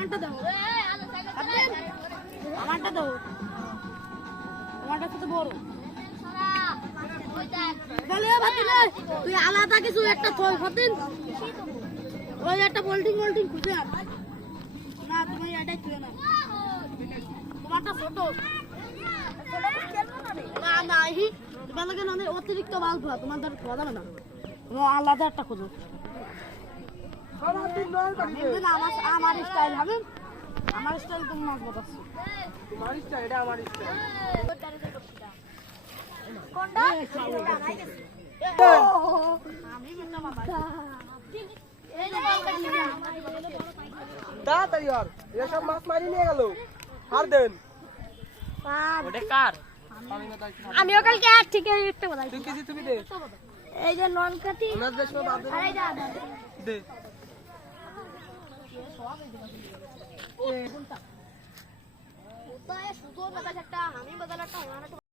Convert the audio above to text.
আমারটা দাও, আমারটা দাও, আমারটা কত বড় বলে তুই আলাদা কিছু একটা ফতিন ওই একটা বোল্টিং খুঁজে না তুমি এটাই তুই না তোমারটা ছোট না না তোমাকে না অতিরিক্ত মাল খোয়া তোমার ধর খাওয়া যাবে না আলাদা একটা খোঁজো আমার স্টাইল হবে আমার স্টাইল তুমি মাছ বাতাচ্ছ তোমার স্টাইল এটা আমার স্টাইল কোনটা আমি বলনা বাবা এই যে তাড়াতাড়ি আর এসব মাছ মারি নিয়ে গেল আর দেন ওটা কার আমি কালকে আর ঠিক একটা কথা তুই কিছু তুমি দে এই যে নন কাটি ওনার দেশ মে বাদ আরে যা দে কোনটা ওটা সুতো বাজার একটা আমি বাজার একটা